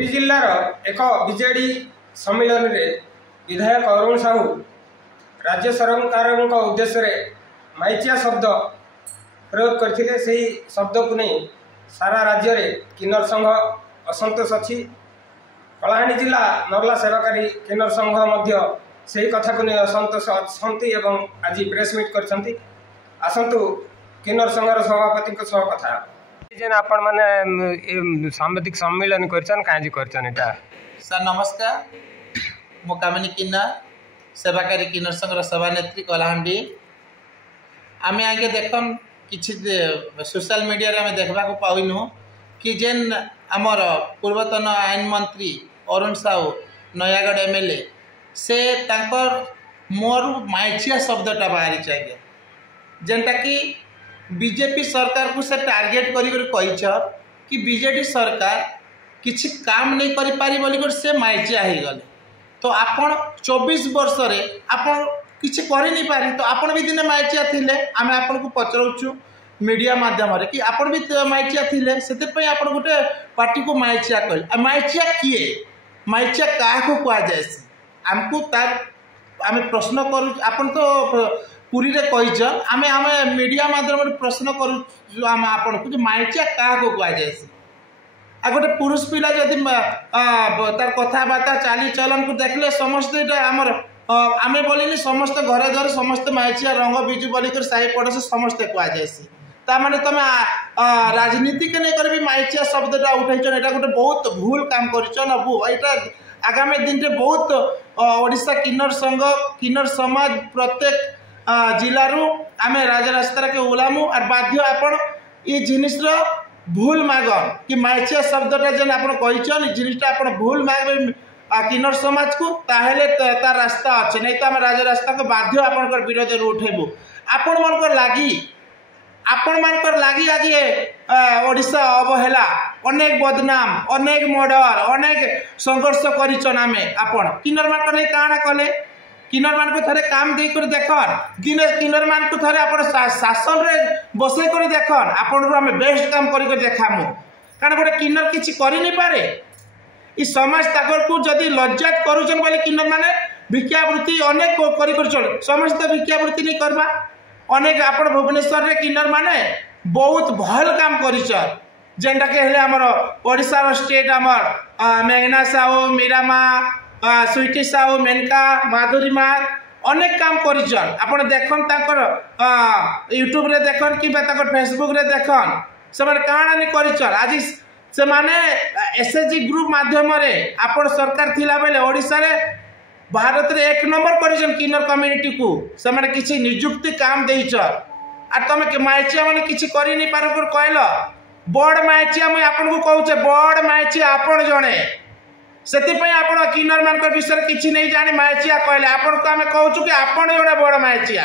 पुरी जिल्लार एक बीजेडी सम्मेलन में विधायक अरुण साहू राज्य सरकार उद्देश्य माइचिया शब्द प्रयोग करते से शब्द को नहीं सारा राज्य रे किन्नर संघ असंतोष अच्छी। कलाहांडी जिला नर्ला सेवाकारी किन्नर संघ मध्य से कथा को नहीं असंतोष अच्छी एवं आज प्रेस मीट करछंती। आसंतु किन्नर संघर सभापति कथा जेन आपण माने सांबादिक सम्मेलन करछन काजी करछन एटा। सर नमस्कार, मो कामिनी किन्नर सेवाकारी किन्नर संघर सभानेत्री कलाहांडी। आमे आगे देखन किछि सोशल मीडिया रे आमे देखबा को पाइनु कि जेन हमर पूर्वतन आईन मंत्री अरुण साहू नयागढ़ एमएलए से तांकर मोर माइचिया शब्दटा बाहरी चाहिए जेनटा कि बीजेपी सरकार को से टार्गेट कर कि बीजेडी सरकार किछि काम नहीं करि पारी बोली से माइचिया हो गले। तो आपण 24 वर्ष रे आपण किछि करि नहीं पारी तो आपण भी दिने माइचिया थिले। आमे आपण को पचरउछु मीडिया माध्यम रे कि आपण भी माइचिया थिले, सेते पय आपण गुटे पार्टी को माइचिया कहल। आ माइचिया किए, माइचिया काहा को कुआ जायसी हमको तार आमे प्रश्न करू। आपण तो पुरी रे कहिछ, आमे आमे मीडिया माध्यम रे प्रश्न करू आमे आपण को माइचिया काहा को कुआ जायसी। आ गोटे पुरुष पिला जदि तार कथा बार्ता चाली चलन को देखले समस्त आमर आमे बोलिनी समस्त घरे घर समस्त माइचिया रंग बिजु बोलिकर साही पड़ोसी समस्त कुआ जायसी। ता माने तमे राजनीति के नहीं कर माइचिया शब्दटा उठैछन, एटा गोटे बहुत भूल काम करिछन। एटा आगामी दिन में बहुत ओडिशा किन्नर संघ किन्नर समाज प्रत्येक जिलू आम राजरास्ता के ओलामु और बाध्य आपण ये जिनिस भूल मागन कि माइचिया शब्दटा जेन आप जिनिसटा आप भूल मागे किन्नर समाज को ताहेले तार रास्ता अच्छे नहीं तो आम राजरास्ता को बाध्य आपण विरोध में उठेबू। आपण मानकर लागी आज ओडिशा अवहेला अनेक बदनाम अनेक मर्डर अनेक संघर्ष करिछन। आमे आपण किन्नर मान नहीं काना कले किन्नर मान को थरे काम दे कर देखन किन्नर मान को थरे आपण शासन रे बसे कर देखन आपण आमे बेस्ट काम करि कर देखामु। कारण गोटे किन्नर किछि करि नहीं पारे ई समाज ताकर को जदी लज्जात करूछन बोले किन्नर माने भिक्षावृत्ति अनेक करि कर चल समस्त भिक्षावृत्ति नहीं करबा। अनेक आप भुवनेश्वर रे किन्नर माने बहुत भल काम करिछन जेनटा के हेले हमर ओडिशा स्टेट हमर मेघना साहू मीरामा स्वीटी साहू मेनका माधुरी मा अनेक काम करिछन। आपण देखन ताकर यूट्यूब रे देखन कि ताकर फेसबुक रे देखन से माने काना नहीं करिछन। आज से माने एसएचजी ग्रुप माध्यम रे आपण सरकार थिला बेले ओडिशा रे भारत रे 1 नंबर करिछन किन्नर कम्युनिटी को से माने किछि नियुक्ति काम देइछ। आ तमे माइचिया माने किछि करि नहीं पार कर कहलो बड़ माइचिया मैं आपन को कहूचे बड़ माइचिया आपन जणे सेति पय आपन किन्नर मान विषय किछि नहीं जाने माइचिया कहले आपन को आमे कहूछु कि आपन जणे बड़ माइचिया।